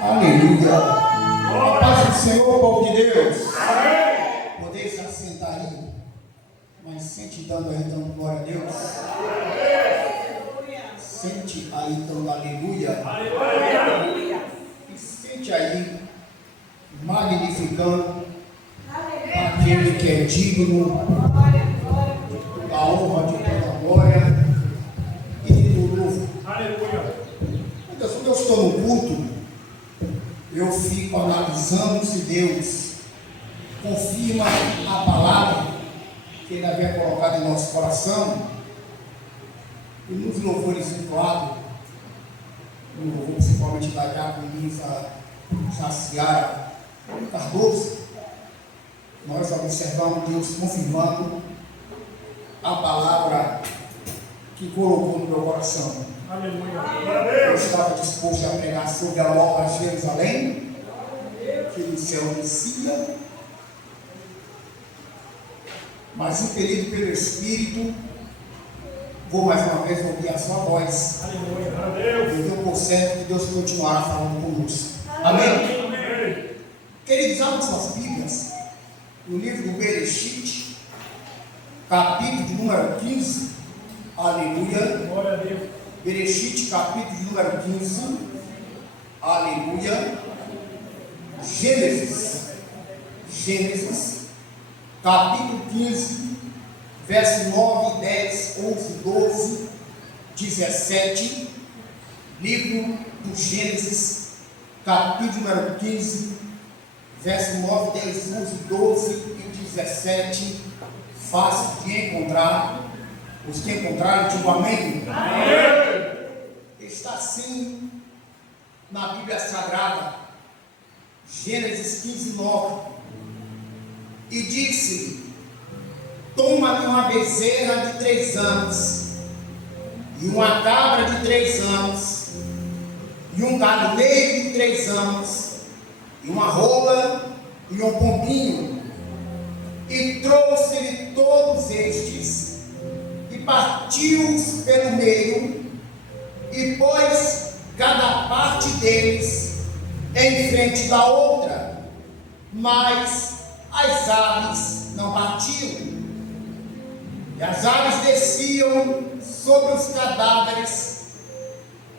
Aleluia. A paz do Senhor, povo de Deus. Poder se assentar aí, mas sente dando aí, dando glória a Deus. Sente aí, dando aleluia. E sente aí, magnificando aquele que é digno da honra, de toda a glória e de todo louvor. Quando eu estou no culto, eu fico analisando se Deus confirma a palavra que Ele havia colocado em nosso coração. E nos louvores entoados, no louvor principalmente da diaconisa Jaciara Cardoso, nós observamos Deus confirmando a palavra que colocou no meu coração. Eu estava disposto a pregar sobre a nova Jerusalém, que no céu inicia, mas impelido pelo Espírito, vou mais uma vez ouvir a sua voz. E deu por certo que Deus continuará falando conosco. Amém? Queridos, abram suas Bíblias no livro do Bereshit, capítulo de número 15. Aleluia. Glória a Deus. Bereshit, capítulo de número 15. Aleluia. Gênesis, capítulo 15, verso 9, 10, 11, 12, 17. Livro do Gênesis, capítulo número 15, verso 9, 10, 11, 12 e 17. Fácil de encontrar. Os que encontraram, tipo amém? Amém. Está assim na Bíblia Sagrada, Gênesis 15, 9. E disse: toma-me uma bezerra de 3 anos, e uma cabra de 3 anos, e um carneiro de 3 anos, e uma rola, e um pombinho, e trouxe-lhe todos estes, e partiu-os pelo meio, e pôs cada parte deles em frente da outra, mas as aves não partiam. E as aves desciam sobre os cadáveres.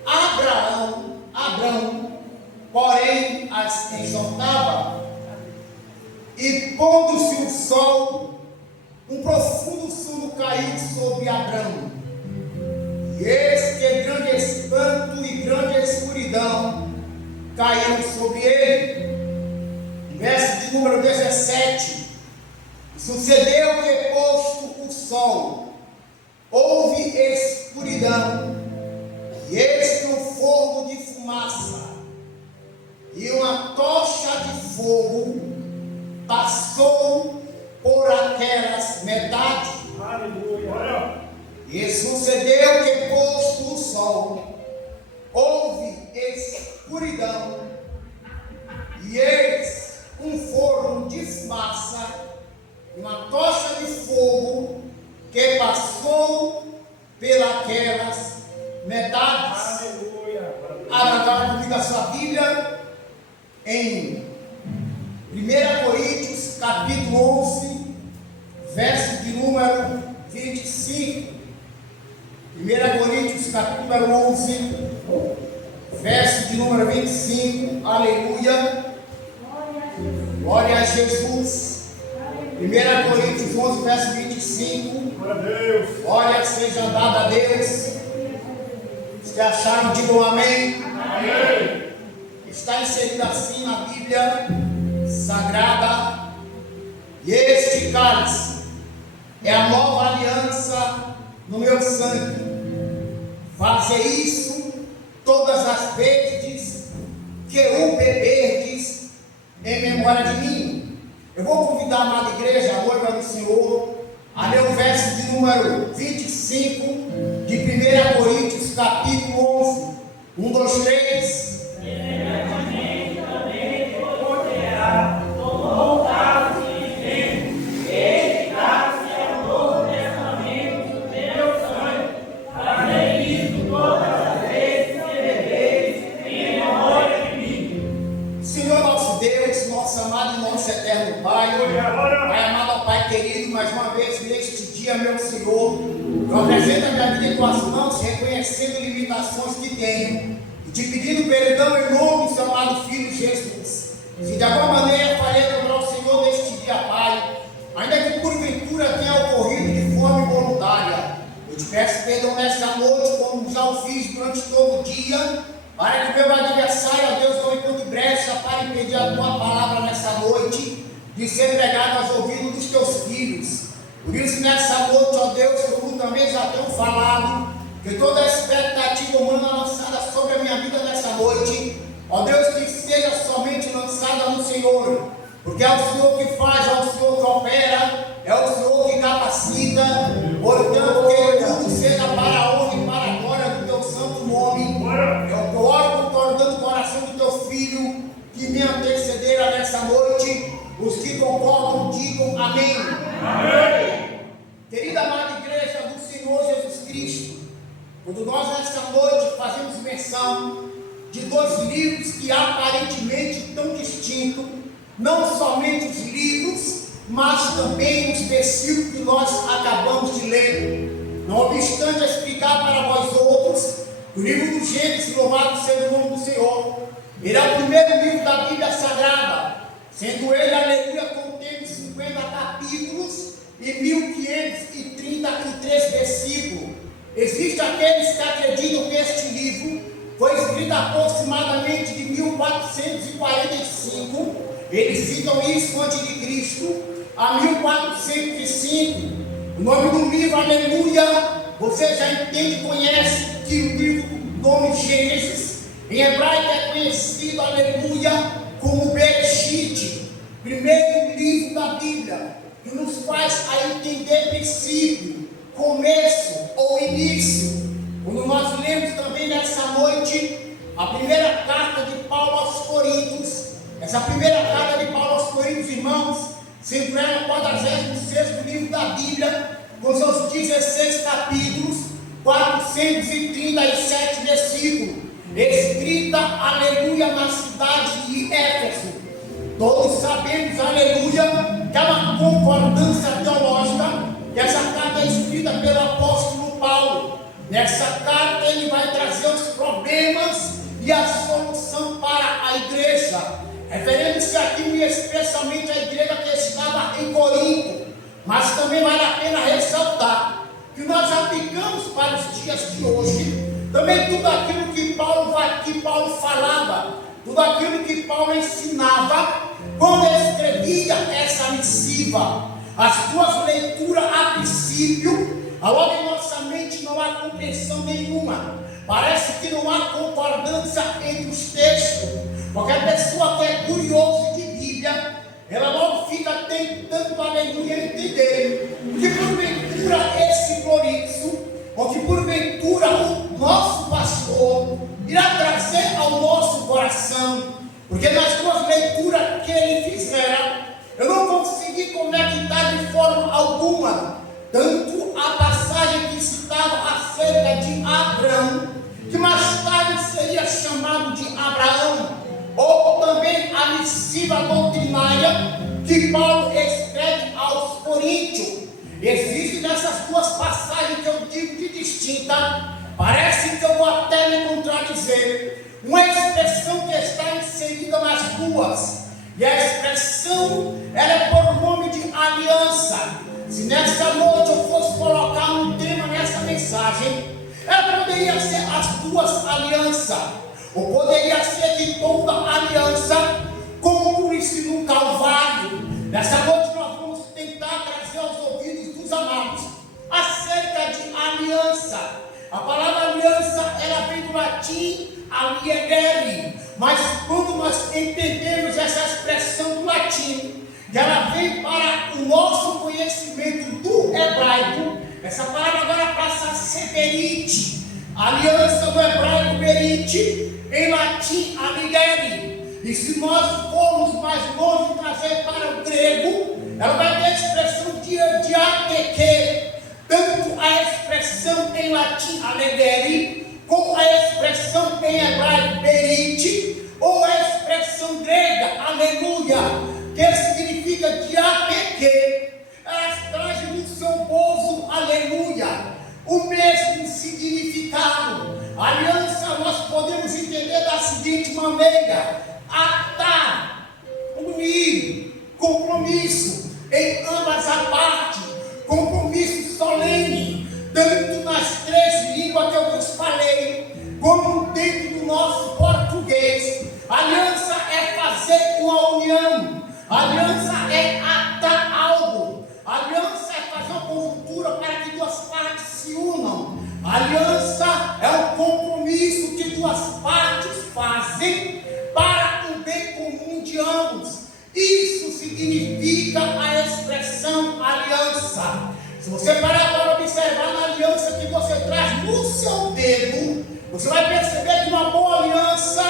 Abrão, porém, as exortava. E pondo-se o sol, um profundo sono caiu sobre Abrão. E eis que grande espanto e grande escuridão caíram sobre ele. Verso de número 17. Sucedeu que, posto o sol, houve escuridão, e eis que um fogo de fumaça e uma tocha de fogo passou por aquelas metades. Aleluia. E sucedeu que, posto o sol, houve escuridão, e eis um forno de fumaça, uma tocha de fogo que passou pelas metades. Aleluia. Abra agora comigo a sua Bíblia em 1 Coríntios, capítulo 11, verso de número 25. 1 Coríntios, capítulo 11, verso de número 25. Aleluia. Glória a Jesus. 1 Coríntios 11, verso 25. Glória a Deus. Glória seja dada a Deus. Os que acharam, digam amém. Amém. Está inserido assim na Bíblia Sagrada. E este cálice é a nova aliança no meu sangue. Fazer isso todas as vezes que o beberdes em memória de mim. Eu vou convidar a amada igreja, a noiva do Senhor, a ler o verso de número 25 de 1 Coríntios, capítulo 11. 1, 2, 3. Todas as dia, meu Senhor, eu apresento a minha vida em tuas mãos, reconhecendo limitações que tenho e te pedindo perdão em nome do seu amado Filho Jesus. Se de alguma maneira falei contra o Senhor neste dia, Pai, ainda que porventura tenha ocorrido de forma involuntária, eu te peço perdão nesta noite, como já o fiz durante todo o dia, para que meu adversário, ó Deus, não encontre brecha para impedir a tua palavra nessa noite de ser pregada aos ouvidos dos teus filhos. Por isso, nessa noite, ó Deus, como também já tenho falado, que toda a expectativa humana lançada sobre a minha vida nessa noite, ó Deus, que seja somente lançada no Senhor, porque é o Senhor que faz, é o Senhor que opera, é o Senhor que capacita. Portanto, que tudo seja para a honra e para a glória do teu santo nome. Eu oro concordando o coração do teu filho que me antecederá nessa noite. Os que concordam, digam amém. Amém. Querida amada igreja do Senhor Jesus Cristo, quando nós nessa noite fazemos menção de dois livros que aparentemente estão distintos, não somente os livros, mas também os versículos que nós acabamos de ler. Não obstante explicar para vós outros, o livro do Gênesis, louvado seja o nome do Senhor, ele é o primeiro livro da Bíblia Sagrada, sendo ele, aleluia, contendo 50 capítulos e 1533 versículos. Existem aqueles que acreditam que este livro foi escrito aproximadamente de 1445, eles citam isso antes de Cristo, a 1405. O nome do livro, aleluia, você já entende, conhece que o livro, o nome de Gênesis, em hebraico é conhecido, aleluia, como Bereshit, primeiro livro da Bíblia, que nos faz a entender princípio, começo ou início. Quando nós lemos também nessa noite a primeira carta de Paulo aos Coríntios, essa primeira carta de Paulo aos Coríntios, irmãos, sendo ela o 46º livro da Bíblia, com seus 16 capítulos, 437 versículos, escrita, aleluia, na cidade de Éfeso. Todos sabemos, aleluia, que é uma concordância teológica, que essa carta é escrita pelo apóstolo Paulo. Nessa carta ele vai trazer os problemas e a solução para a igreja, referindo-se aqui especialmente à igreja que estava em Corinto. Mas também vale a pena ressaltar que nós aplicamos para os dias de hoje também tudo aquilo que Paulo falava, tudo aquilo que Paulo ensinava quando escrevia essa missiva. As suas leituras a princípio, logo em nossa mente não há compreensão nenhuma, parece que não há concordância entre os textos. Qualquer pessoa que é curiosa de Bíblia, ela logo fica tentando, aleluia, entender que porventura esse glorioso, ou que porventura o nosso pastor irá trazer ao nosso coração, porque nas suas leituras que ele fizera, eu não consegui conectar de forma alguma, tanto a passagem que citava acerca de Abraão, que mais tarde seria chamado de Abraão, ou também a missiva doutrinária que Paulo escreve aos Coríntios. Existem nessas duas passagens que eu digo de distinta, parece que eu vou até me contradizer, uma expressão que está inserida nas duas, e a expressão ela é por nome de aliança. Se nessa noite eu fosse colocar um tema nessa mensagem, ela poderia ser as duas alianças, ou poderia ser que toda aliança conclui-se no Calvário. Nessa noite nós vamos tentar trazer aos ouvidos dos amados acerca de aliança. A palavra aliança ela vem do latim aliedere, mas quando nós entendemos essa expressão do latim, que ela vem para o nosso conhecimento do hebraico, essa palavra agora passa a ser berite. Aliança no hebraico berite, em latim aliedere. E se nós formos mais longe trazer para o grego, ela vai ter a expressão de diateque, tanto a expressão em latim alegere, como a expressão em hebraico berite, ou a expressão grega aleluia, que significa diateque. Elas trazem um são povo Aliança nós podemos entender da seguinte maneira: atar, unir, compromisso em ambas as partes, compromisso solene, tanto nas três línguas que eu vos falei, como dentro do nosso português. Aliança é fazer uma união, aliança é atar algo, aliança é fazer uma conjuntura para que duas partes se unam. Aliança é um compromisso que duas partes fazem para o bem comum de ambos. Isso significa a expressão aliança. Se você parar para observar na aliança que você traz no seu dedo, você vai perceber que uma boa aliança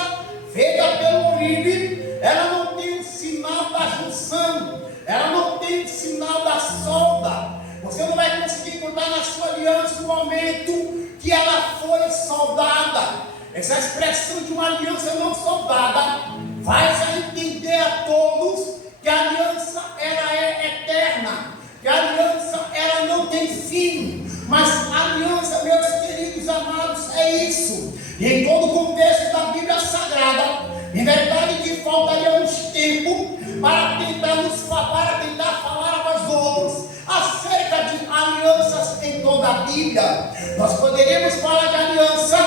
feita pelo Oribe, ela não tem o sinal da junção, ela não tem o sinal da solda. Você não vai conseguir encontrar na sua aliança o momento que ela foi soldada. Essa expressão de uma aliança não soldada faz a entender a todos que a aliança ela é eterna, que a aliança ela não tem fim. Mas a aliança, meus queridos amados, é isso. E em todo o contexto da Bíblia Sagrada, em verdade que faltaríamos tempo para tentar falar a vós outros acerca de alianças em toda a Bíblia. Nós poderíamos falar de aliança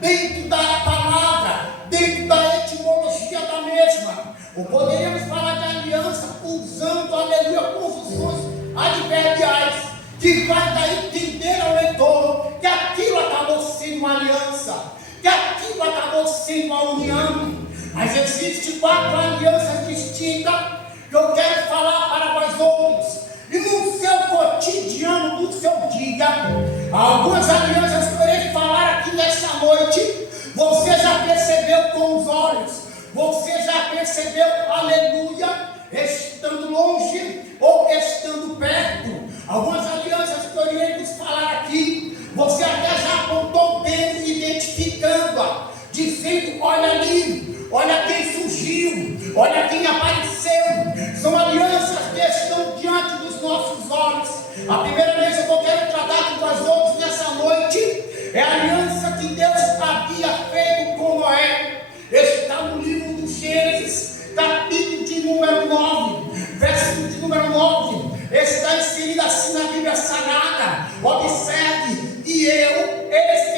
dentro da palavra, dentro da etimologia da mesma. Ou poderíamos falar de aliança usando, aleluia, construções adverbiais, que vai dar a entender ao leitor que aquilo acabou sendo uma aliança, que aquilo acabou sendo uma união. Mas existem 4 alianças distintas que eu quero falar para vós outros. E no seu cotidiano, no seu dia, algumas alianças que eu irei falar aqui nessa noite, você já percebeu com os olhos, você já percebeu, aleluia, estando longe ou estando perto. Algumas alianças que eu irei vos falar aqui, você até já apontou o dedo identificando-a, dizendo: olha ali, olha quem surgiu, olha quem apareceu. São alianças que estão diante dos nossos olhos. A primeira aliança que eu quero tratar com vós outros nessa noite é a aliança que Deus havia feito com Noé. Está no livro do Gênesis, capítulo de número 9, verso de número 9. Está inserido assim na Bíblia Sagrada. Observe: e eu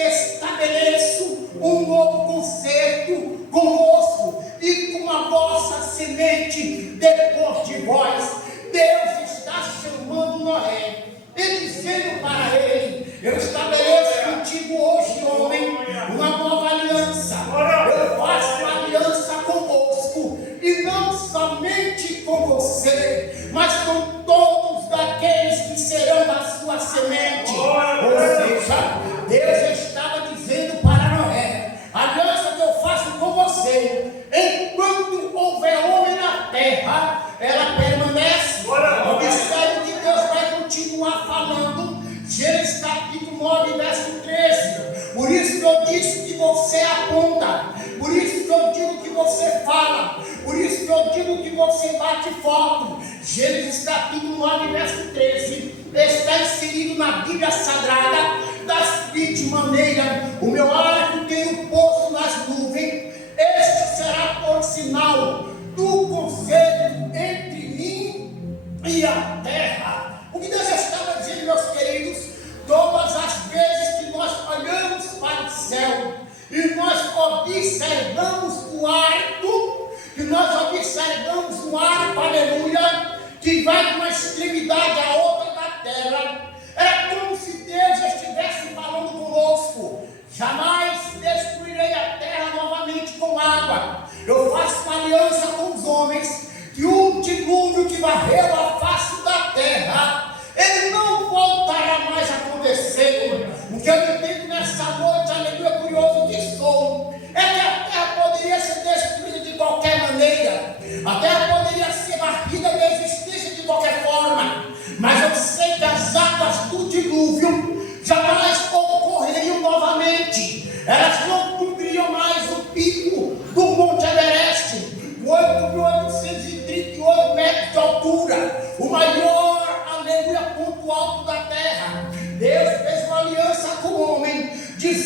estabeleço um novo concerto convosco e com a vossa semente depois de vós. Deus está chamando Noé e dizendo para ele: eu estabeleço contigo hoje, homem, uma nova aliança. Eu faço uma aliança convosco, e não somente com você, mas com todos daqueles que serão da sua semente. Ou seja, Deus estava dizendo para Noé: a aliança que eu faço com você, enquanto houver homem na terra, ela permanece. Observe que Deus vai continuar falando. Gênesis capítulo 9, verso 13. Por isso que eu disse que você aponta, por isso que eu digo que você fala, por isso que eu digo que você bate foto. Gênesis capítulo 9, verso 13 está inserido na Bíblia Sagrada da seguinte maneira: o meu arco tenho posto nas nuvens, este será por sinal do concerto entre mim e a terra. O que Deus estava dizendo, meus queridos, todas as vezes que nós olhamos para o céu e nós observamos o arco, que nós observamos o arco, aleluia, que vai de uma extremidade à outra da terra, é como se Deus estivesse falando conosco: jamais destruirei a terra novamente com água. Eu faço uma aliança com os homens, que o dilúvio que varreu a face da terra, ele não voltará mais a acontecer. O que eu entendo nessa noite, aleluia, curioso que sou, é que a terra poderia ser destruída de qualquer maneira, a terra poderia ser varrida da existência de qualquer forma, mas eu sei que as águas do dilúvio jamais ocorreriam novamente. Elas não cobririam mais o pico do Monte Everest, 8.838 metros de altura, o maior, aleluia,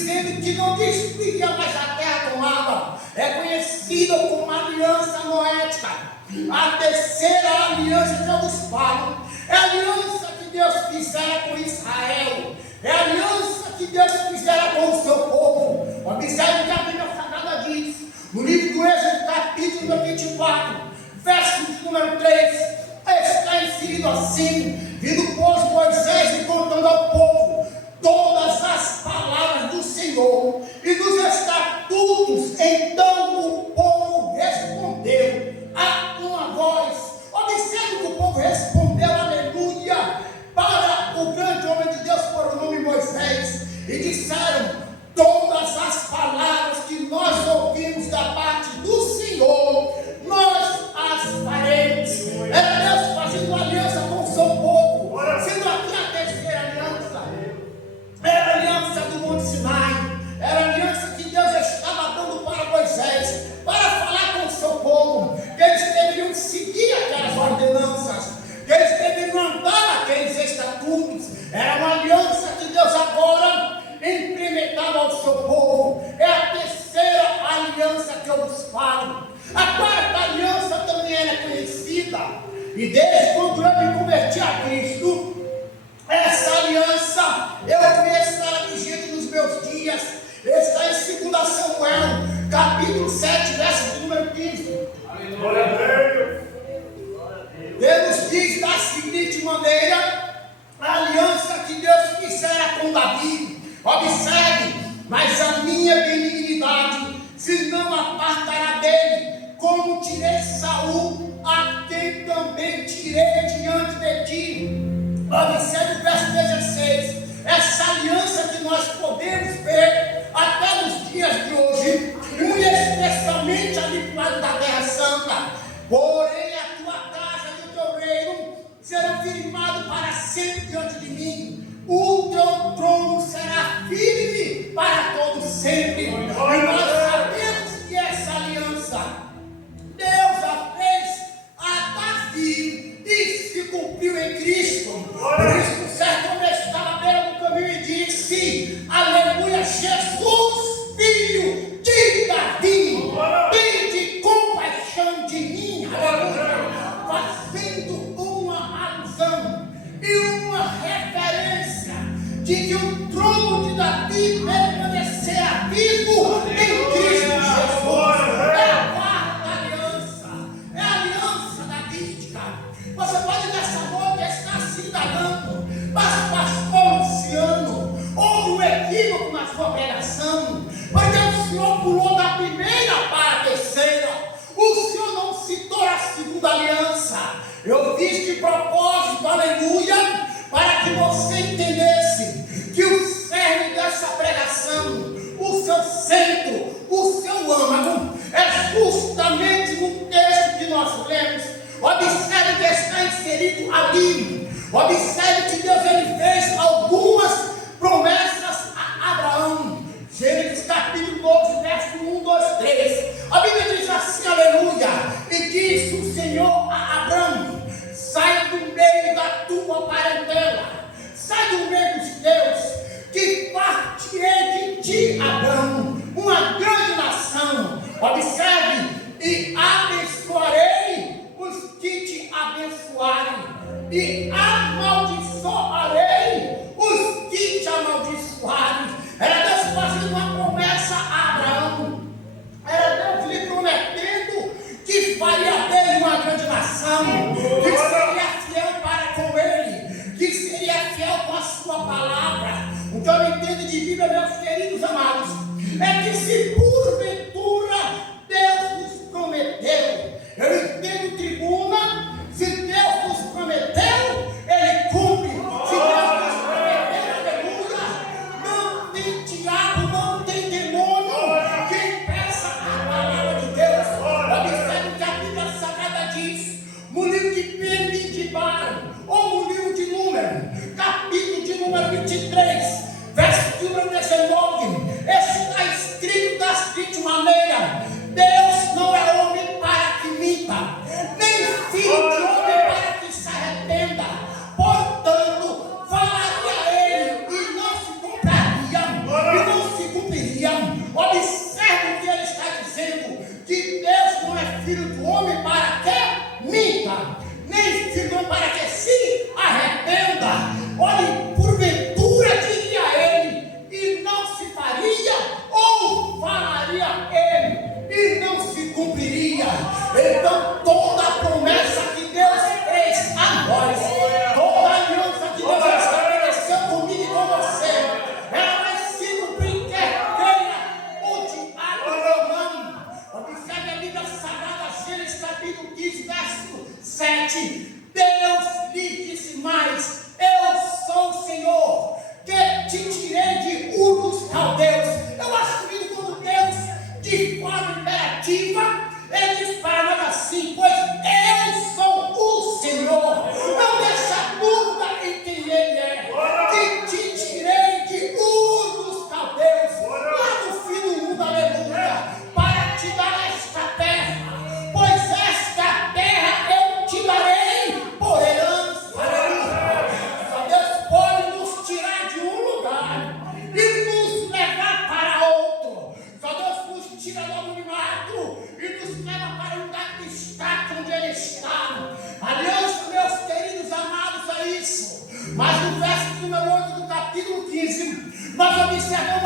dizendo que não destruiria mais a terra com água. É conhecido como aliança noética. A terceira aliança que eu vos falo é a aliança que Deus fizera com Israel. É a aliança que Deus fizera com o seu povo. Observe que a Bíblia Sagrada diz, no livro do Êxodo, capítulo 24, verso de número 3, está inserido assim: vindo, pois, Moisés e contando ao povo todas as palavras do Senhor e dos estatutos. Então o povo respondeu a uma voz. Observe que o povo respondeu, aleluia, para o grande homem de Deus, por o nome Moisés, e disseram: todas as palavras que nós ouvimos da parte do Senhor, nós as faremos. É Deus fazendo aliança com o seu povo, sendo aqui a terceira aliança. Era a aliança do Monte Sinai, era a aliança que Deus estava dando para Moisés, para falar com o seu povo, que eles deveriam seguir aquelas ordenanças, que eles deveriam andar naqueles estatutos. Era uma aliança que Deus agora implementava ao seu povo. É a terceira aliança que eu vos falo. A quarta aliança também era conhecida, e desde quando eu me converti a Cristo, essa aliança eu conheço ela vigente nos meus dias. Está em 2 Samuel, capítulo 7, verso de número 15. Glória a Deus. Deus diz da seguinte maneira: a aliança que Deus fizera com Davi. Observe: mas a minha benignidade se não apartará dele, como tirei Saul, a quem também tirei diante de ti. Observe o verso 16. Essa aliança que nós podemos ver até nos dias de hoje, e especialmente ali para da Terra Santa. Porém, a tua casa e o teu reino serão firmados para sempre diante de mim. O teu trono será firme para todo sempre. E nós sabemos que essa aliança Deus a fez a Davi e se cumpriu em Cristo. Por isso, certo homem estava à beira do caminho e disse: aleluia, Jesus, filho de Davi, tende compaixão de mim. Aleluia. Fazendo uma alusão e uma referência de que o trono de Davi permanecerá vivo em Cristo Jesus. É a quarta aliança, é a aliança davídica. Você pode nessa noite estar se indagando: mas pastor Luciano, houve um equívoco na sua pregação, porque o senhor pulou da primeira para a terceira, o senhor não citou a segunda aliança. Eu fiz de propósito, aleluia, para que você entendesse que o cerne dessa pregação, o seu centro, o seu âmago, é justamente no texto que nós lemos. Observe que está inserido ali. Observe que Deus ele fez algumas promessas a Abraão. Gênesis capítulo 12, verso 1, 2, 3. A Bíblia diz assim, aleluia: e disse o Senhor a Abraão: sai do meio da tua parentela, sai do meio dos teus, que partirei de ti, Abraão, uma grande nação. Observe: e abençoarei os que te abençoarem, e amaldiçoarei os que te amaldiçoarem. Era Deus fazendo uma promessa a Abraão. Era Deus lhe prometendo que faria dele uma grande nação, que seria fiel para com ele, que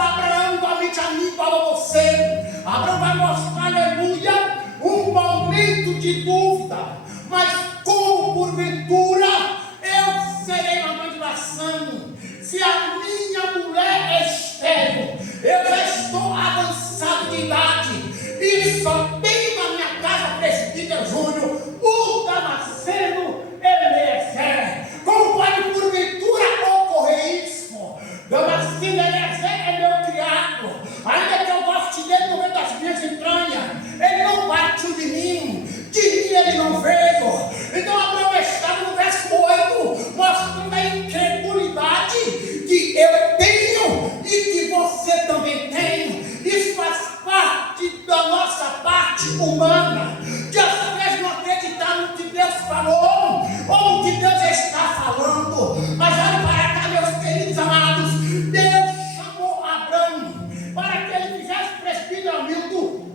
para Abraão, igualmente a mim, igual a você. Abraão vai mostrar, aleluia, um momento de dúvida, mas como porventura eu serei uma mãe de nação, se a minha mulher é estéril, eu já estou avançado de idade, e só tenho na minha casa presbítero Júnior, o Damasceno Eliezer. Como pode porventura ocorrer isso? Damasceno Eliezer é meu criado, ainda que eu goste dele no meio das minhas entranhas, ele não partiu de mim ele não veio. Então Abraão estava no verso 8, mostrando a incredulidade que eu tenho e que você também tem. Isso faz parte da nossa parte humana, de às vezes não acreditar no que Deus falou ou no que Deus está falando. Mas olha para cá, meus queridos amados, Deus chamou Abraão para que ele fizesse presbítero Hamilton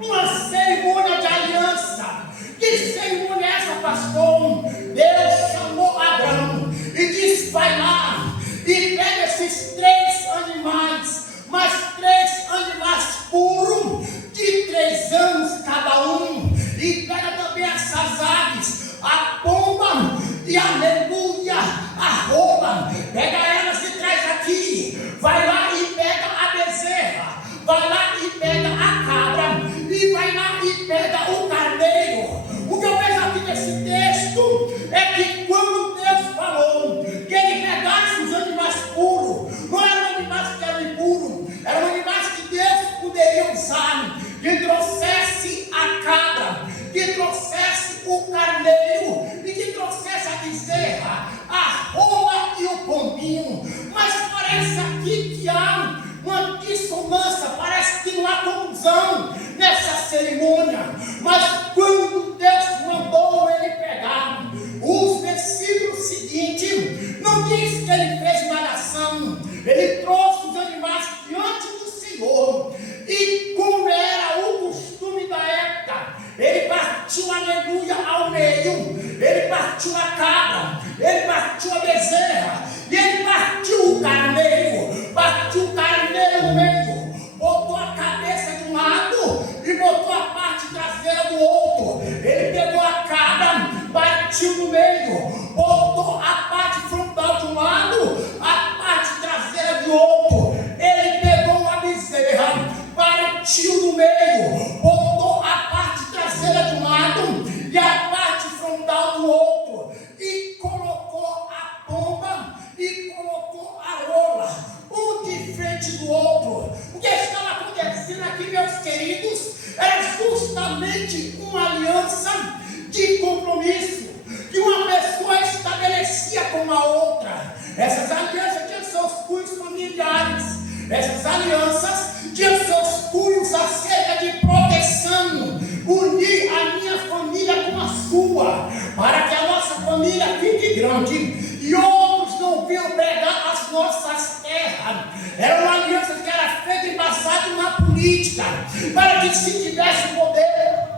uma cerimônia de aliança. Que cerimônia é essa, pastor? Deus chamou Abraão e disse: vai lá e pega esses 3 animais, mas 3 animais puros, de 3 anos cada um, e pega também essas aves, a pomba e aleluia, a rola, pega elas e traz aqui. Vai lá e pega a bezerra, vai lá e pega a cabra, e vai lá e pega o carneiro. O que eu vejo aqui nesse texto é que quando Deus falou que ele pegasse os animais puros, não eram animais que eram impuros, eram animais que Deus poderia usar, que trouxesse a cabra, que trouxesse o carneiro e que trouxesse a bezerra, a rola e o pombinho. Mas parece aqui que há uma dissonância, parece que não há confusão nessa cerimônia. Mas quando Deus mandou ele pegar, os versículos seguintes não diz que ele fez malhação, ele trouxe os animais diante do Senhor, e como era o costume da época, ele partiu, aleluia, ao meio, ele partiu a cabra, ele partiu a bezerra, e ele partiu o carneiro, partiu o carneiro no meio, botou a cabeça de um lado e botou a parte traseira do outro. Ele pegou a cabra, partiu no meio, botou a parte frontal de um lado, a parte traseira do outro. Ele pegou a bezerra, partiu no meio, botou a parte traseira de um lado e a parte frontal do outro, e colocou a pomba e colocou a rola, um de frente do outro. O que estava acontecendo aqui, meus queridos, era justamente uma aliança de compromisso que uma pessoa estabelecia com a outra. Essas alianças tinham seus cunhos familiares, essas alianças tinham seus cunhos acerca de proteção, unir a minha família com a sua, para que a nossa família fique grande e outros não venham pegar as nossas terras. Era uma aliança que era feita e embasada na política, para que se tivesse poder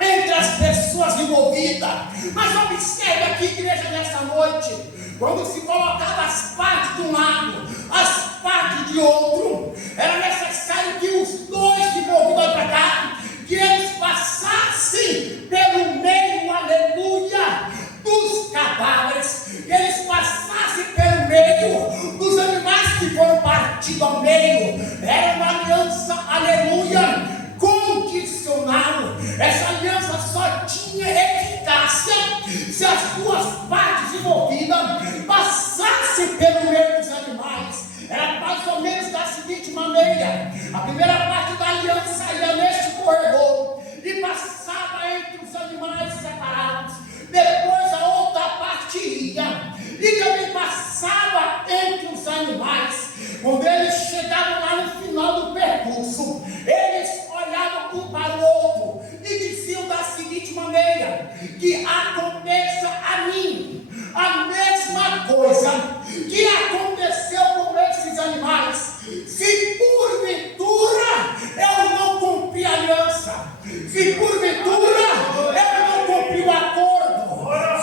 entre as pessoas envolvidas. Mas observe aqui, igreja, nessa noite, quando se colocava as partes de um lado, as partes de outro, era necessário que os dois envolvidos para cá, que eles passassem pelo meio, aleluia, dos cadáveres, que eles passassem pelo meio dos animais que foram partidos ao meio. Era uma aliança, aleluia, condicional. Essa aliança só tinha eficácia se as duas partes envolvidas passassem pelo meio dos animais. Era mais ou menos da seguinte maneira: a primeira parte da aliança ia neste corredor e passava entre os animais separados. Depois a outra parte ia e também passava entre os animais. Quando eles chegavam lá no final do percurso, eles olhavam um para o outro e diziam da seguinte maneira: que aconteça a mim a mesma coisa que aconteceu com esses animais, se porventura eu não cumpri a aliança, se porventura eu não cumpri o acordo,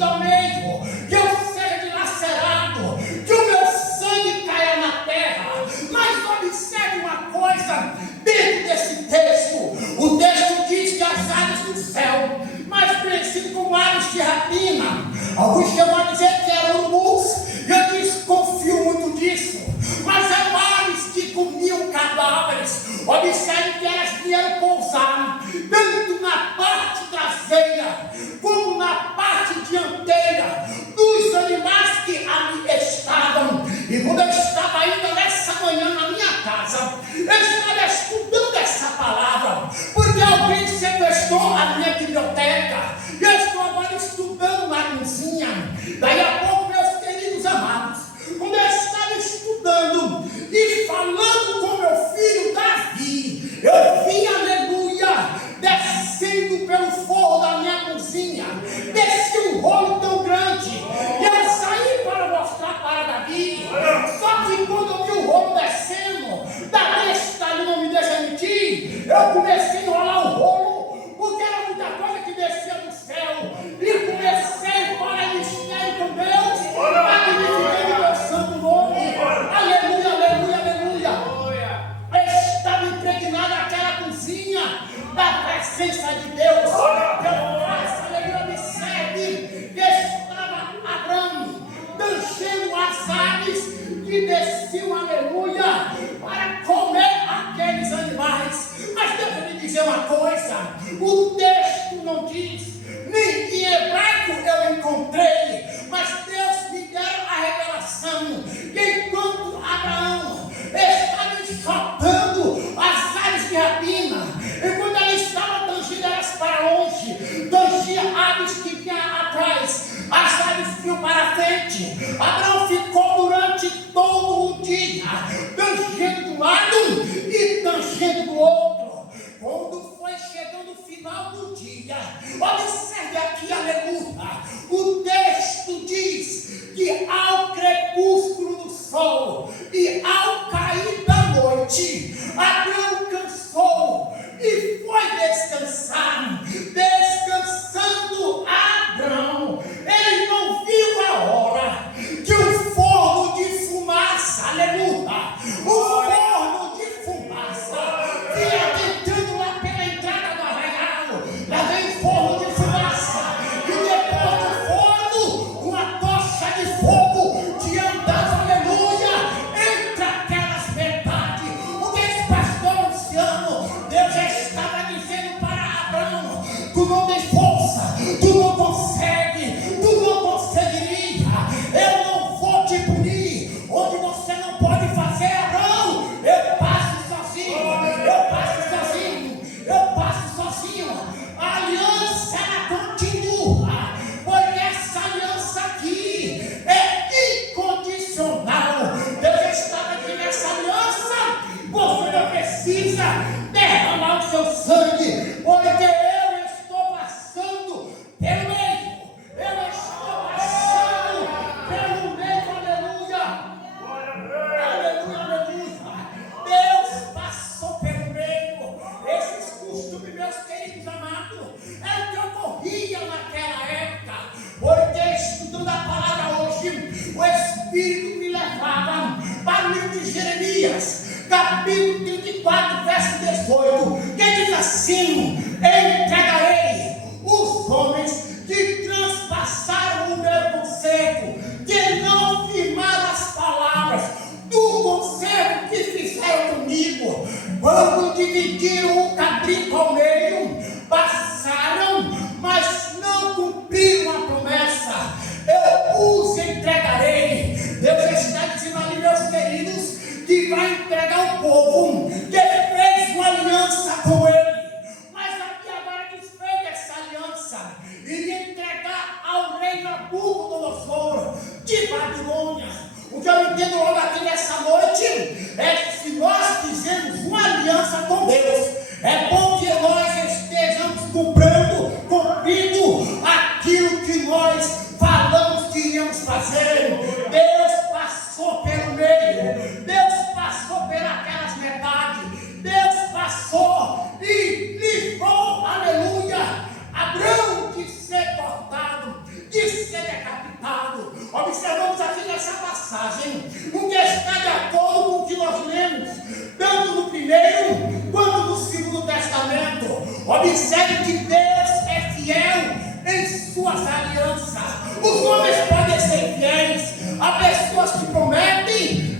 partido ao meio, que eu seja dilacerado, que o meu sangue caia na terra. Mas observe uma coisa dentro desse texto. O texto diz que as aves do céu, mais conhecido como aves de rapina, alguns chamam a dizer que eram urubus. Eu desconfio muito disso, mas eram aves que comiam cadáveres. Observe que elas vieram pousar tanto na parte traseira como na parte dianteira dos animais que ali estavam. E quando eu estava ainda nessa manhã na minha casa, eu estava estudando essa palavra, porque alguém sequestrou a minha biblioteca, e eu estou agora estudando na cozinha. Daí a pouco, meus queridos amados, quando eu estava estudando e falando com meu filho Davi, eu vi, aleluia, descendo pelo forro da minha cozinha, desci um rolo tão grande, e eu saí para mostrar para Davi. Só que quando eu vi o rolo descendo, Davi está ali, não me deixa mentir, eu comecei a enrolar o rolo, porque era muita coisa que descia do céu, e comecei para mistério com Deus, magnificando meu santo nome. Aleluia, aleluia, aleluia. Estava impregnada aquela cozinha da presença de Deus. Eu faço, aleluia, me serve. Estava Abraão dançando as aves que desciam, aleluia, para comer aqueles animais. Mas deixa eu lhe dizer uma coisa: o texto não diz, nem em hebraico eu encontrei, mas Deus me deu a revelação que enquanto Abraão estava enxotando as aves de rapina, enquanto ela estava tangendo elas para longe, tangia aves que vinham atrás, as aves vinham para frente. Abraão ficou durante todo o dia tangendo de um lado e tangendo do outro. Quando foi chegando o final do dia, observe aqui, aleluia, o texto diz que ao crepúsculo do sol e ao cair da noite, Abraão cansou e foi descansar. Descansando Abraão, ele não viu a hora que um forno de fumaça, aleluia, um forno de fumaça vinha tentando lá pela entrada do arraial. Lá vem um forno de fumaça, e depois do forno, uma tocha de fogo que andava, aleluia, entre aquelas metades. O que esse pastor Luciano, Deus já estava dizendo para Abraão: tu não tem força, tu não consegue, tu não conseguiria, eu não vou te punir. Onde você não pode fazer, Abraão, eu passo sozinho, eu passo sozinho, eu passo sozinho. A aliança ela continua, porque essa aliança aqui é incondicional. Deus estava aqui nessa aliança. Você não precisa derramar o seu sangue, porque eu estou passando pelo meio. Eu estou passando pelo meio, aleluia. Aleluia, aleluia. Deus passou pelo meio. Esses costumes, meus queridos amados, é o que ocorria naquela época. Porque estudando a palavra hoje, o Espírito me levava para o livro de Jeremias, capítulo 34, verso 18, que diz assim: entregarei os homens que transpassaram o meu conserto, que não firmaram as palavras do conserto que fizeram comigo. Quando dividiram o cabrito ao meio, passaram, mas não cumpriram a promessa. Eu os entregarei. Deus está dizendo ali, meus queridos, que vai entregar o povo que fez uma aliança com ele. Mas aqui agora desfez essa aliança, iria entregar ao rei Nabucodonosor de Babilônia. O que eu entendo logo aqui nessa noite é que se nós fizermos uma aliança com Deus, é bom que nós estejamos cumprindo aquilo que nós falamos que iríamos fazer. Deus passou pelo meio, Deus passou pelas metades, Deus passou e livrou, aleluia, Abraão de ser cortado, de ser observamos aqui nessa passagem um que está de acordo com o que nós lemos, tanto no Primeiro quanto no Segundo Testamento. Observe que Deus é fiel em suas alianças. Os homens podem ser fiéis a pessoas que prometem,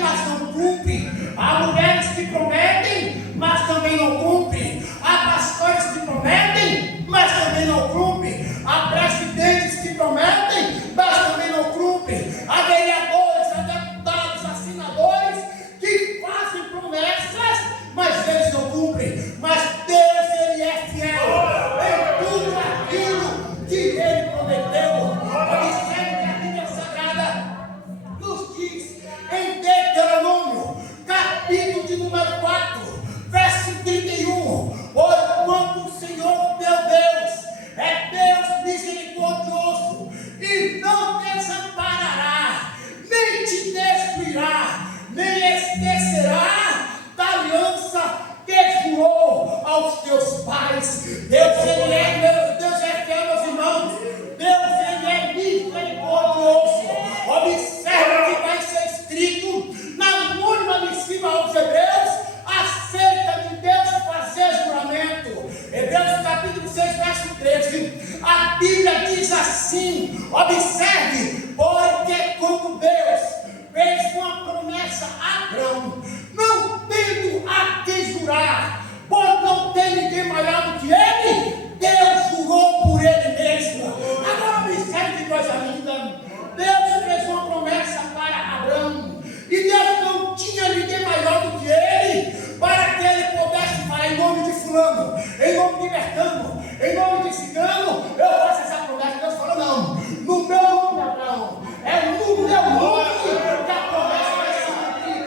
mas não cumprem. Há mulheres que prometem, mas também não cumprem. Há pastores que prometem, mas também não cumprem. Há presidentes que prometem, mas também não cumprem. Há vereadores, há deputados, há senadores que fazem promessas, mas eles não cumprem. Mas Deus, Ele é fiel em tudo aquilo que Ele prometeu. Observe que a Bíblia Sagrada nos diz em Deuteronômio, capítulo de número 4, verso 31, porquanto o Senhor teu Deus é Deus misericordioso e não desamparará, nem te destruirá, nem esquecerá da aliança que jurou aos teus pais. Deus, Ele é, meu Deus é fiel, meus irmãos. Deus, Ele é misericordioso. Observe que vai ser escrito na norma missiva aos Hebreus acerca de Deus fazer juramento. Hebreus capítulo 6, verso 13. A Bíblia diz assim, observe, porque quando Deus fez uma promessa a Abraão, não tendo a que jurar, por não ter ninguém maior do que ele, Deus jurou por ele mesmo. Agora observe que coisa linda. Deus fez uma promessa para Abraão, e Deus não tinha ninguém maior do que ele, para que ele pudesse falar em nome de fulano, em nome de Bertano, em nome de cigano, eu faço essa promessa. Deus falou, não, no meu nome, Abraão, é no meu nome que a promessa vai se cumprir.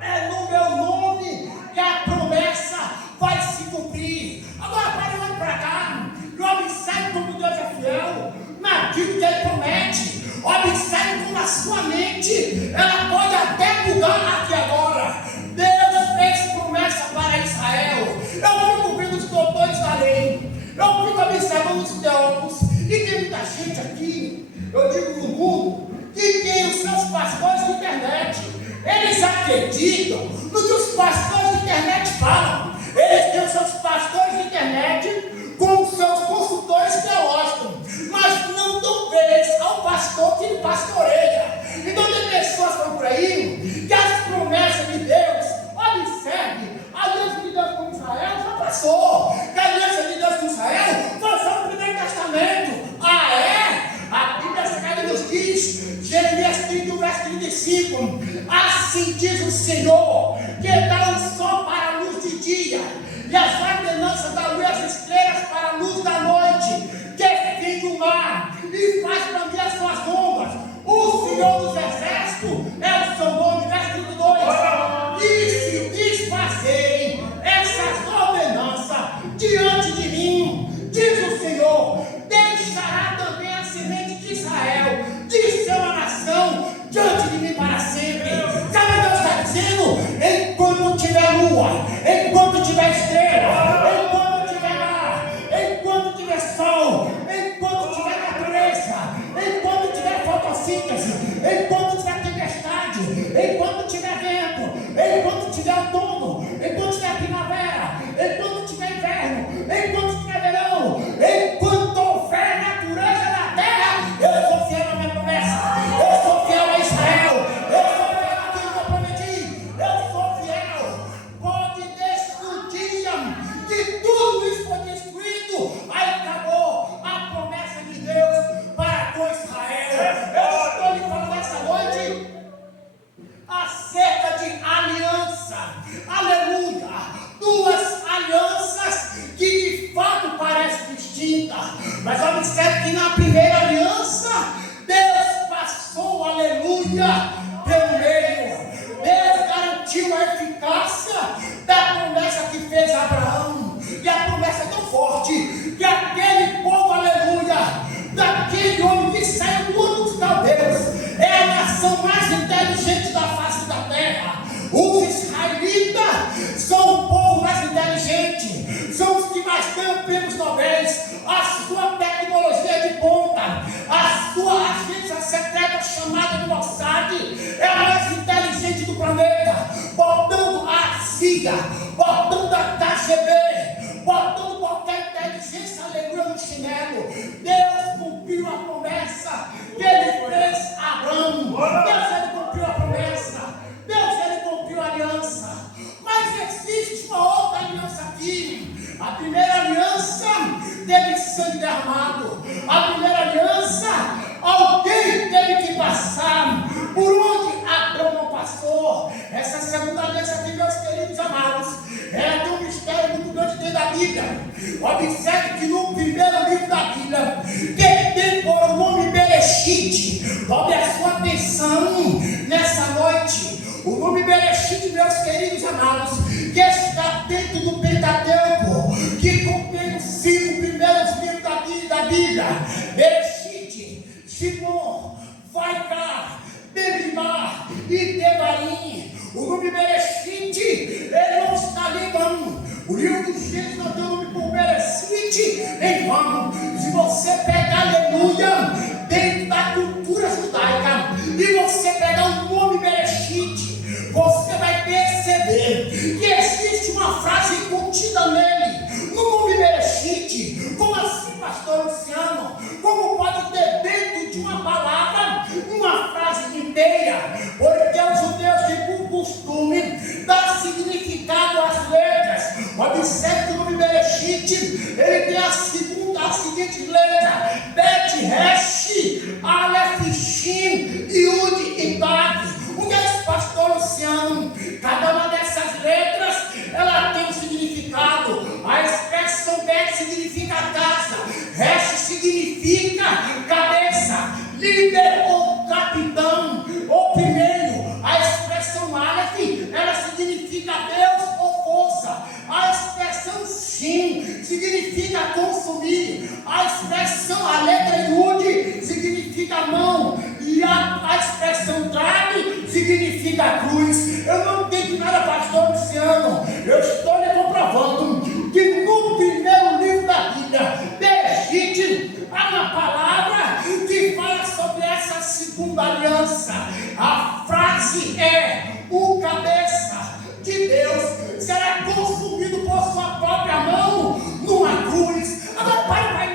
É no meu nome que a promessa vai se cumprir. Agora pare olhar para cá e observe como Deus é fiel naquilo que Ele promete. Observe como a sua mente ela pode até mudar aqui agora. Deus fez promessa para Israel. Eu fico vendo os doutores da lei, eu fico observando os teólogos, e tem muita gente aqui, eu digo no mundo, que tem os seus pastores de internet. Eles acreditam no que os pastores de internet falam. Eles têm os seus pastores de internet com os seus consultores teológicos, mas não dão vez ao pastor que lhe pastoreia. Então tem pessoas que estão por aí que as promessas de Deus, observe, a aliança de Deus com Israel já passou, que a aliança de Deus com Israel foi só no Primeiro Testamento. Ah, é? A Bíblia Sagrada nos diz, Jeremias 31, verso 35, assim diz o Senhor, que dá o sol para a luz de dia, e as ordenanças da luz e as estrelas para a luz da noite, que fez o mar, e faz brandir as suas ondas. O Senhor dos Exércitos é o seu nome, verso 32. E se desfazerem essas ordenanças diante de mim, diz o Senhor, deixará também a semente de Israel, de ser uma nação diante de mim para sempre. Sabe o que Deus está dizendo? Enquanto tiver lua, enquanto tiver estrela, enquanto tiver mar, enquanto tiver sol, enquanto tiver natureza, enquanto tiver fotossíntese, enquanto tiver tempestade, enquanto tiver vento, enquanto tiver outono, enquanto tiver primavera, enquanto tiver inverno, enquanto tiver verão, enquanto houver natureza na terra, eu sou fiel à minha promessa, eu sou fiel a Israel, eu sou fiel àquilo que eu prometi, eu sou fiel. Pode descer o dia que tudo isso foi destruído, aí acabou a promessa de Deus para com Israel. Eu estou lhe falando essa noite acerca de aliança. planeta, botando a CIA, botando a KGB, botando qualquer inteligência, aleluia, no chinelo. Deus cumpriu a promessa que ele fez a Abraão. Deus, ele cumpriu a promessa. Deus, ele cumpriu a aliança. Mas existe uma outra aliança aqui. A primeira aliança teve sangue derramado. A primeira aliança, alguém teve que passar por onde Abraão não passou. Essa segunda aliança aqui, meus queridos amados, ela tem um mistério muito grande dentro da Bíblia. Observe que no primeiro livro da Bíblia, que tem por nome Bereshit, dobre a sua atenção nessa noite. O nome Bereshit, meus queridos amados, que está dentro do Pentateuco, que contém os 5 primeiros livros da Bíblia. Bereshit, Shimon, Vaikar, Berimá e Devarim. O nome Bereshit, ele não está ali, não. O livro dos Gênesis não tem o nome por Bereshit em vão. Se você pegar, aleluia, dentro da cultura judaica, e você pegar o nome Bereshit, você vai perceber que existe uma frase contida nele, no nome Bereshit. Como assim, pastor Luciano? Como pode ter dentro de uma palavra uma frase inteira? Porque os judeus têm por costume dar significado às letras. Observe que o nome Bereshit, ele tem a seguinte letra: Bet, Resh, Aleph, Shin, Yud e Tav. O que é isso, pastor Luciano? Cada uma dessas letras, ela tem um significado. A expressão Bet significa casa, Resh significa cabeça, líder ou capitão ou primeiro. A expressão Aleph, ela significa Deus ou força. A expressão Shin significa consumir. A expressão, a letra Yud significa mão. E a expressão Tav significa cruz. Eu não tenho nada, pastor Luciano. Eu estou lhe comprovando que no primeiro livro da Bíblia, Bereshit, há uma palavra que fala sobre essa segunda aliança. A frase é: o cabeça de Deus será consumido por sua própria mão numa cruz. Agora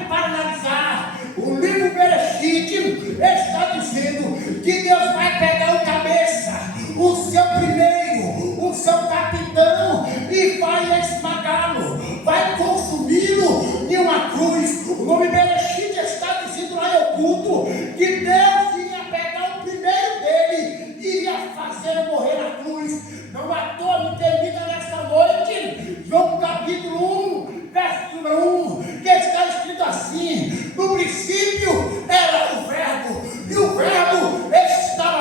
para analisar. O livro Bereshit está dizendo que Deus vai pegar o cabeça, o seu primeiro, o seu capitão, e vai esmagá-lo, vai consumi-lo em uma cruz. O nome Bereshit está dizendo lá em oculto que Deus iria pegar o primeiro dele e iria fazer morrer na cruz. Não à toa me termina nesta noite João capítulo 1, versículo 1, que está escrito assim: no princípio era o verbo, e o verbo estava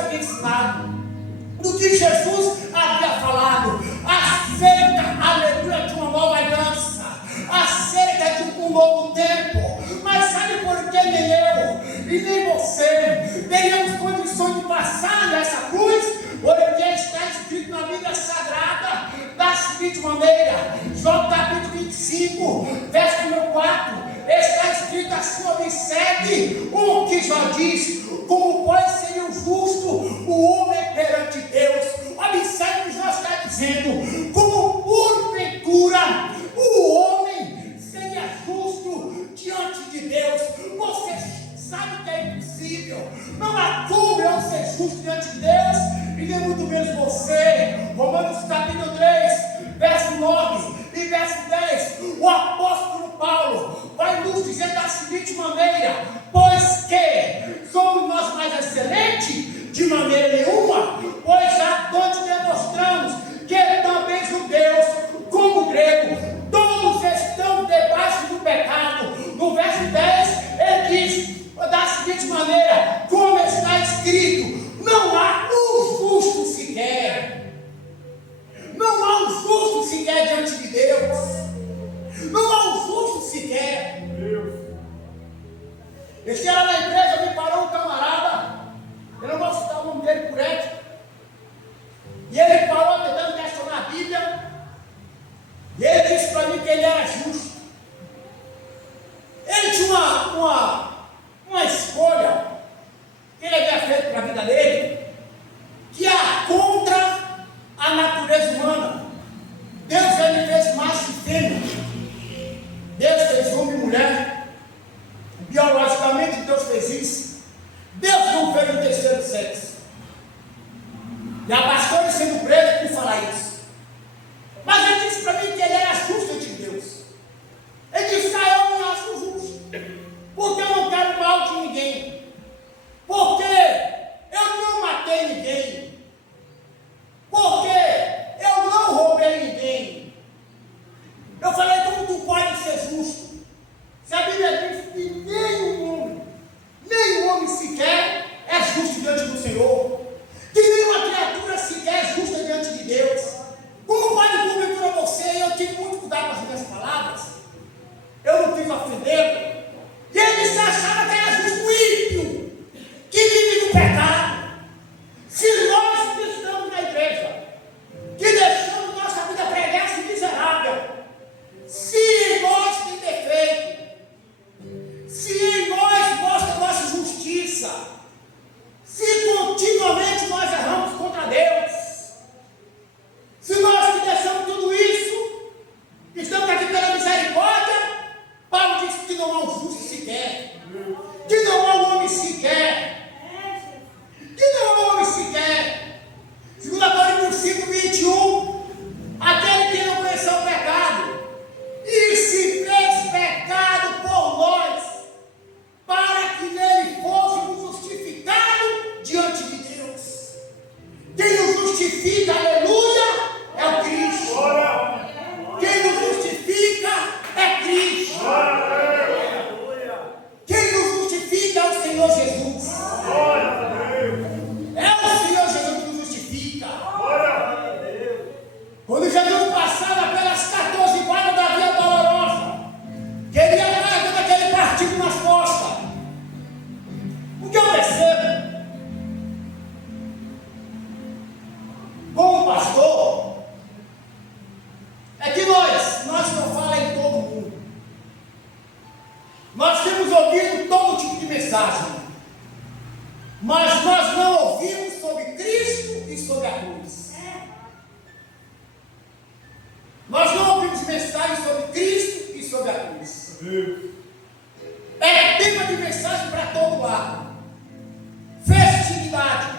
havia ensinado, do que Jesus havia falado, acerca, aleluia, de uma nova aliança, acerca de um novo tempo. Mas sabe por que nem eu e nem você teríamos condições de passar nessa cruz? Porque está escrito na Bíblia Sagrada da seguinte maneira, João capítulo 25, verso número 4, está escrito assim: observe o que já diz, como pois seria o justo o homem perante Deus. Observe o que já está dizendo, como porventura o homem seria justo diante de Deus. Você sabe que é impossível, não há como eu ser justo diante de Deus, e nem muito menos você. Romanos capítulo 3, verso 9 e verso 10, o apóstolo Paulo vai nos dizer da seguinte maneira: pois que somos nós mais excelentes? De maneira nenhuma, pois já todos demonstramos que também judeus como grego, todos estão debaixo do pecado. No verso 10 ele diz da seguinte maneira, como está escrito: não há um justo sequer, não há um justo sequer diante de Deus, não há um justo sequer. Esse dia lá na igreja me parou um camarada, eu não vou citar o nome dele por ética, e ele parou tentando questionar a Bíblia, e ele disse para mim que ele era justo. Ele tinha uma escolha que ele havia feito para a vida dele, que é contra a natureza humana. Deus ele fez macho e fêmea, Deus fez homem e mulher, biologicamente Deus fez isso. Deus não fez o terceiro sexo. E a pastora sendo preso por falar isso. Mas ele disse para mim que ele era justo de Deus. Ele disse: eu me acho justo, porque eu não quero mal de ninguém, porque eu não matei ninguém, porque eu não roubei ninguém. Eu falei: como tu pode ser justo? Se a Bíblia diz que nenhum homem sequer é justo diante do Senhor, que nenhuma criatura sequer é justa diante de Deus. Como pode porventura você? E eu tive muito cuidado com as minhas palavras, eu não quis ofendê-lo, e ele se achava que era justo o ímpio, que vive no pecado. Se nós que estamos na igreja, que deixamos nossa vida preguiça e miserável, se em nós tem defeito, se em nós mostra nossa justiça, se continuamente nós erramos contra Deus, se nós que deixamos tudo isso, estamos aqui pela misericórdia, Paulo diz que não há um justo sequer, que não há um homem sequer, que não há um homem sequer. 2 Coríntios 5, 21, aquele que não conheceu o pecado e se fez pecado por nós, para que nele fôssemos justificados diante de Deus. Quem nos justifica, aleluia, é o Cristo. Quem nos justifica é Cristo. Quem nos justifica é o Senhor Jesus. É o Senhor Jesus que nos justifica. Quando Jesus passava pelas 14 quadras da Via Dolorosa, queria carregando aquele partido nas costas. O que eu percebo, como pastor, é que nós não falamos em todo mundo. Nós temos ouvido todo tipo de mensagem, mas nós não ouvimos sobre Cristo e sobre a cruz. Nós não ouvimos mensagem sobre Cristo e sobre a cruz. É tema de mensagem para todo lado, festividade,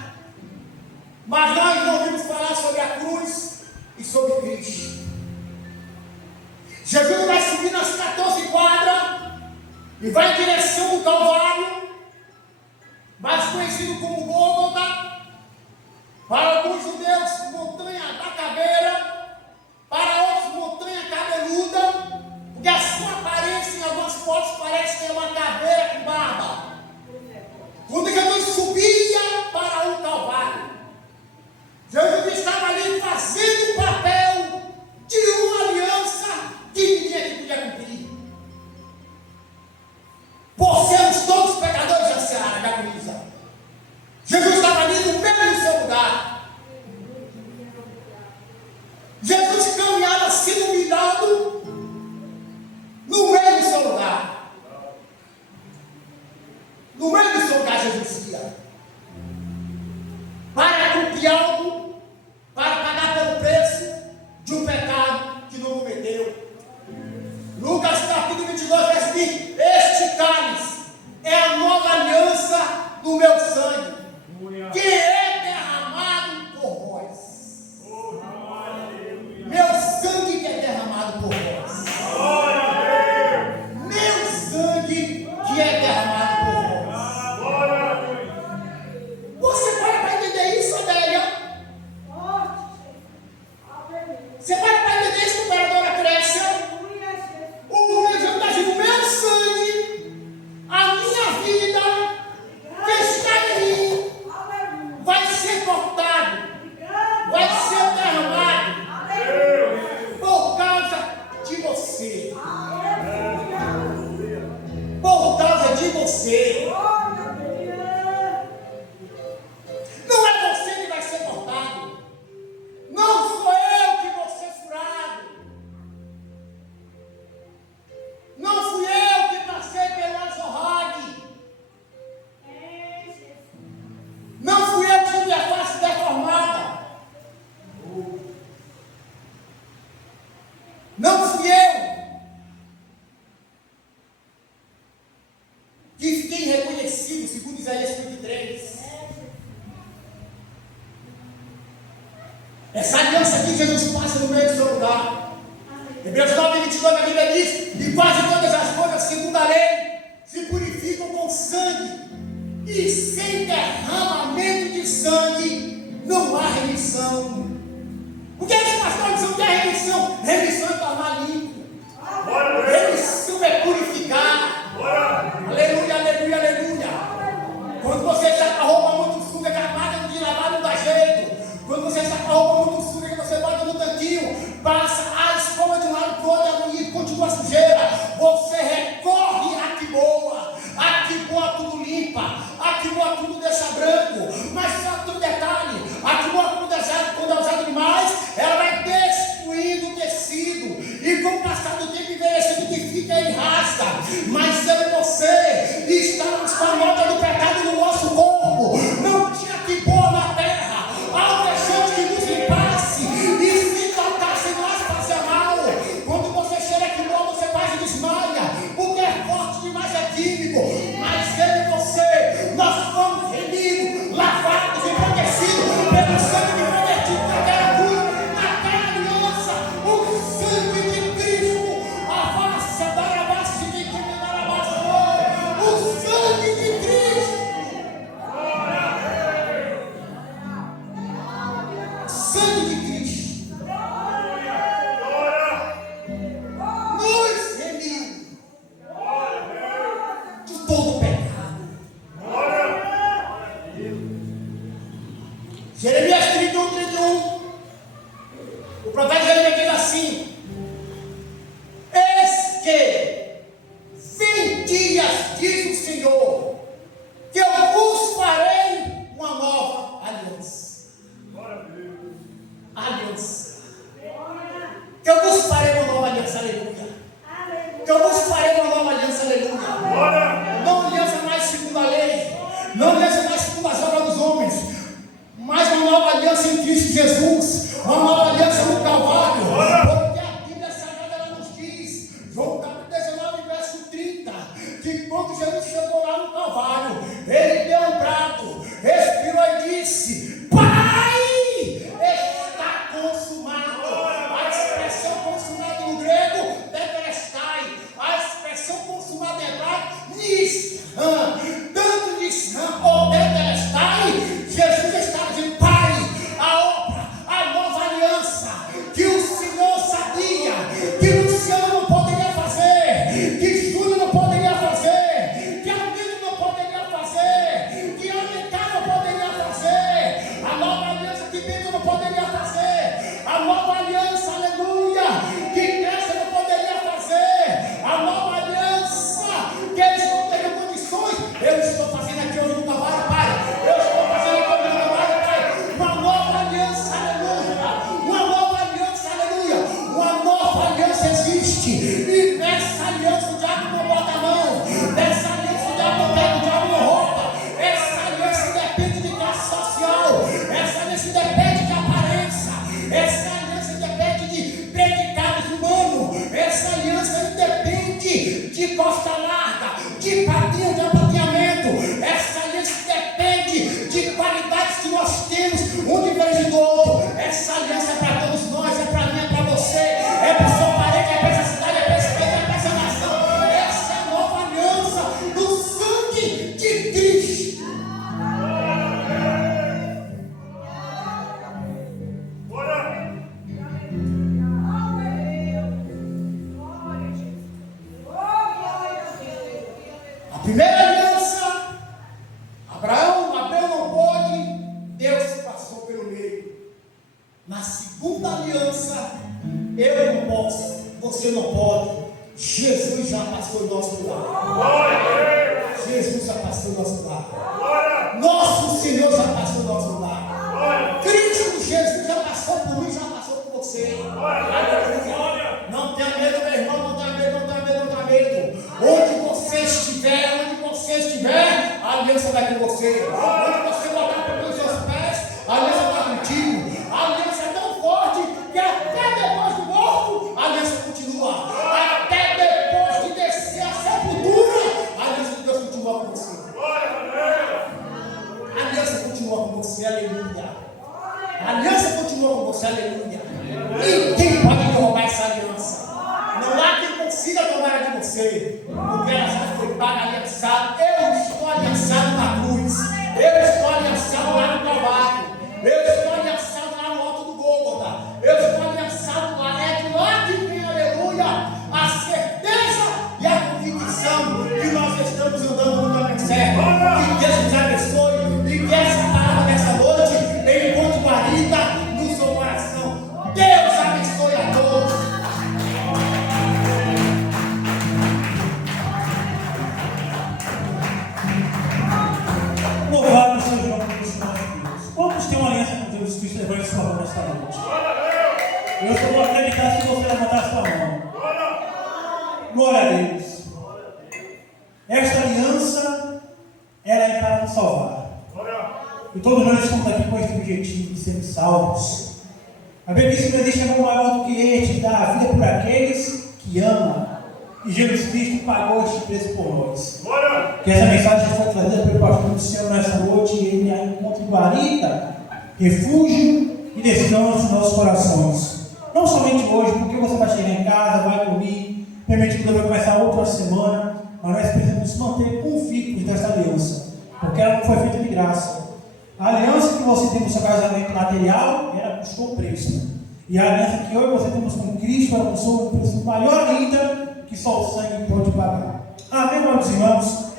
mas nós não ouvimos falar sobre a cruz e sobre Cristo. Jesus vai subir nas 14 quadras e vai em direção do Calvário, mais conhecido como Gólgota, para alguns judeus, montanha da caveira, para outros, montanha cabeluda, porque a sua aparência em algumas fotos parece ter uma caveira com barba. Quando Jesus subia para o Calvário, no meio do seu caso Jesus ia, para cumprir algo, para pagar pelo preço de um pecado que não cometeu. Lucas capítulo 22, verso 20: este cálice é a nova aliança do meu sangue, que é derramado por vós. Meu sangue que é derramado por vós. Meu sangue que é derramado por vós. Você para entender isso, Adélia? Você para entender isso, vereadora Crécia? O meu Jesus está dizendo: meu sangue, a minha vida que está em mim, vai ser cortado, vai ser derramado por causa de você. Por causa de você. Não é você que vai ser cortado. Não sou eu que vou ser furado. Não fui eu que passei pela azorrague. Não fui eu que tive a face deformada. Não fui eu que fiquei reconhecido, segundo Isaías 53. Essa aliança que Jesus passa no meio do seu lugar. Hebreus 9, 22, a Bíblia diz: e quase todas as coisas, segundo a lei, se purificam com sangue, e sem derramamento de sangue não há remissão. O que é que os pastores dizem que é remissão? Remissão é tornar limpo. Remissão é purificar. Aleluia, aleluia, aleluia. Quando você está com a roupa muito suja, que a máquina de lavar não dá jeito. Quando você está com a roupa muito suja, que você bota no tanquinho, passa a escova de um lado para o outro e continua a sujeira. Você recorre a que boa. A que boa tudo limpa. A que boa tudo deixa branco. Mas só tem um detalhe: a que boa quando é usado demais, ela vai destruindo o tecido. E com o passar do tempo envelhecido que fica e rasga. Mas eu e você estamos com a nota do pecado no nosso corpo. Não tinha que boa na terra. Algo que nos limpasse. E se tocasse nós fazia mal. Quando você cheira que boa, você quase desmaia. Porque é forte demais, é químico. Mas eu e você, nós fomos remidos, lavados, embranquecidos pelo sangue que foi vertido naquela cruz, naquela aliança. O sangue de Cristo, a face da base de quem dará base. O sangue de Cristo. Sangue de Cristo nos remiu de todo pecado. Jeremias 31, 31. O profeta Jeremias diz assim: eis que vem dias, diz o Senhor, que eu vos farei uma nova aliança. Aliança. Que eu vos farei uma nova aliança, aleluia. Que eu vos farei uma nova aliança, aleluia. Não aliança mais segundo a lei, não aliança mais segundo as obras dos homens, mas uma nova aliança em Cristo Jesus, uma nova aliança no Calvário. Porque a Bíblia Sagrada ela nos diz, João capítulo 19, verso 30, que quando Jesus chegou lá no Calvário, ele deu um brado, respirou e disse: Pai, está consumado. A expressão consumado no grego, tetelestai. A expressão consumado em hebraico, nishan. Tanto nishan ou tetelestai, Jesus está dizendo: Pai, a obra, a nova aliança, que o Senhor sabia que Luciano não poderia fazer, que Júlio não poderia fazer, que Amigo não poderia fazer, que Alencar não poderia fazer, você não pode. Jesus já passou o nosso lugar. Glória a Deus. Jesus já passou o nosso lugar. Glória. Nosso Senhor já passou o nosso lugar. Glória. Cristo Jesus já passou por mim, já passou por você. Glória. Não tenha medo, meu irmão, não tenha medo, não tenha medo, não tenha medo. Onde você estiver, a aliança vai com você. Onde você botar para os seus pés, a aliança está contigo. A aliança é tão forte que até depois do morto, a aliança continua. Até depois de descer a sepultura, a aliança de Deus continua com você. A aliança continua com você, aleluia. A aliança continua com você, aleluia. Ninguém pode me roubar essa aliança. Não há quem consiga tomar de você. Porque ela já foi paga, aliançada. Eu estou aliançado na cruz. Eu estou aliançado lá no Calvário. Eu estou aliançado lá no alto do Gólgota. Eu estou aliançado lá. É de lá que vem, aleluia, a certeza e a convicção que nós estamos andando no caminho certo. Que Deus nos abençoe e que essa palavra dessa noite encontre guarida no seu coração. Deus abençoe a todos. Louvado seja o nome do Senhor Deus. Quantos têm uma aliança com Deus Cristo? Levante sua mão nesta noite. Eu só vou acreditar se você levantar sua mão. Glória a Deus. Esta aliança, ela é para nos salvar. E todos nós estamos aqui com esse objetivo de sermos salvos. A Bíblia diz que não existe amor maior do que este, dar a vida por aqueles que amam. E Jesus Cristo pagou este preço por nós. Que essa mensagem foi trazida pelo pastor Luciano nessa noite e ele a encontra guarida, refúgio e descanso em nossos corações. Não somente hoje, porque você vai chegar em casa, vai dormir, permitir que Deus vai começar outra semana, mas nós precisamos nos manter convictos dessa aliança, porque ela não foi feita de graça. A aliança que você tem no seu casamento material, ela custou preço. E a aliança que eu e você temos com Cristo, ela custou um preço maior ainda, que só o sangue pode pagar. Amém, meus irmãos?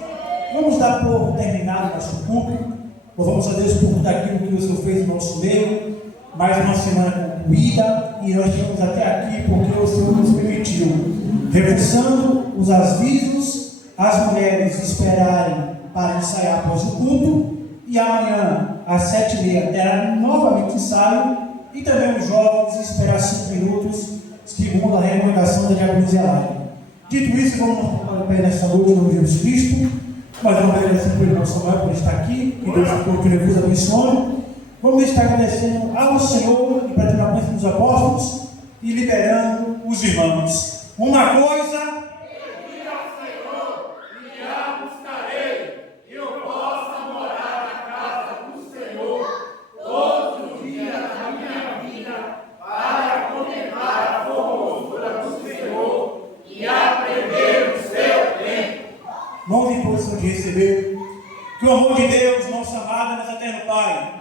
Vamos dar por terminado nosso culto. Louvamos a Deus por tudo aquilo que o Senhor fez no nosso meio. Mais uma semana concluída. E nós chegamos até aqui porque o Senhor nos permitiu. Reforçando os avisos, as mulheres esperarem para ensaiar após o culto. E amanhã, às 7h30, terá novamente ensaio. E também os jovens esperar 5 minutos, segundo a recomendação da Diaconia Live. Dito isso, vamos para nessa noite no nome de Jesus Cristo. Mas vamos agradecer pelo irmão Samuel por estar aqui. Que Deus nos abençoe. Vamos estar agradecendo ao Senhor e para ter a bênção dos apóstolos e liberando os irmãos. Uma coisa. Vamos em posição de receber. Que o amor de Deus, nosso amado e nosso eterno Pai,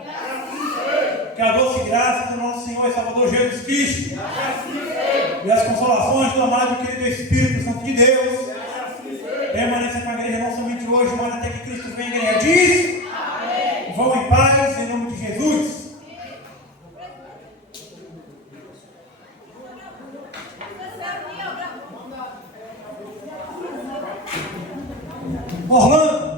que a doce graça do nosso Senhor e Salvador Jesus Cristo, e as consolações do amado e querido Espírito Santo de Deus, permaneça com a igreja não somente hoje, mas até que Cristo venha. A igreja diz: vão em paz, em nome de Jesus. Orlando.